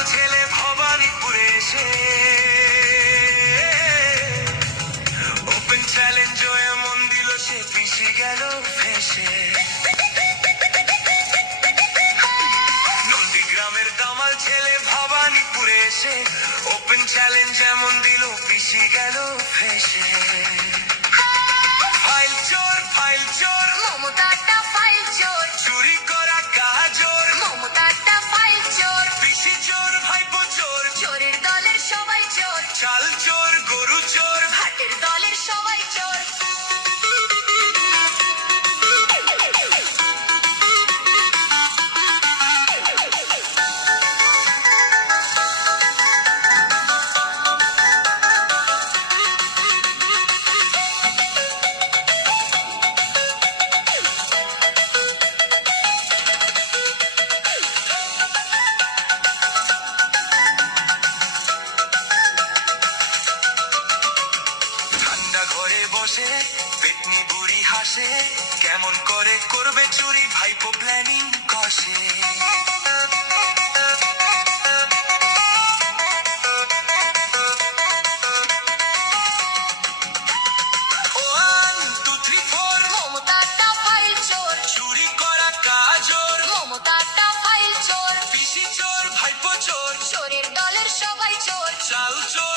দামাল ছেলে ভবানীপুরে এসে ওপেন চ্যালেঞ্জ এমন দিল সে পিছি গেল ফেসে। নন্দীগ্রামের দামাল ছেলে ভবানীপুরে এসে ওপেন চ্যালেঞ্জ এমন দিল পিছি গেল ফেসে। ফাইল চোর মমতাটা ফাইল চোর, চুরি করা গাজর, মমতাটা ফাইল চোর, পিসি চোর ভাইপো চোর, চোরের দলের সবাই চোর, চাল চোর গরু চোর, ভাটের দলের সবাই চোর। ঠান্ডা ঘরে বসে পেটনি বুড়ি হাসে, কেমন করে করবে চুরি ভাইপো প্ল্যানিং কষে। One, two, three, four, মমতাটা ফাইল চোর, চুরি করা গাজর, মমতাটা ফাইল চোর, পিসি চোর ভাইপো চোর, চোরের দলের সবাই চোর, চাল চোর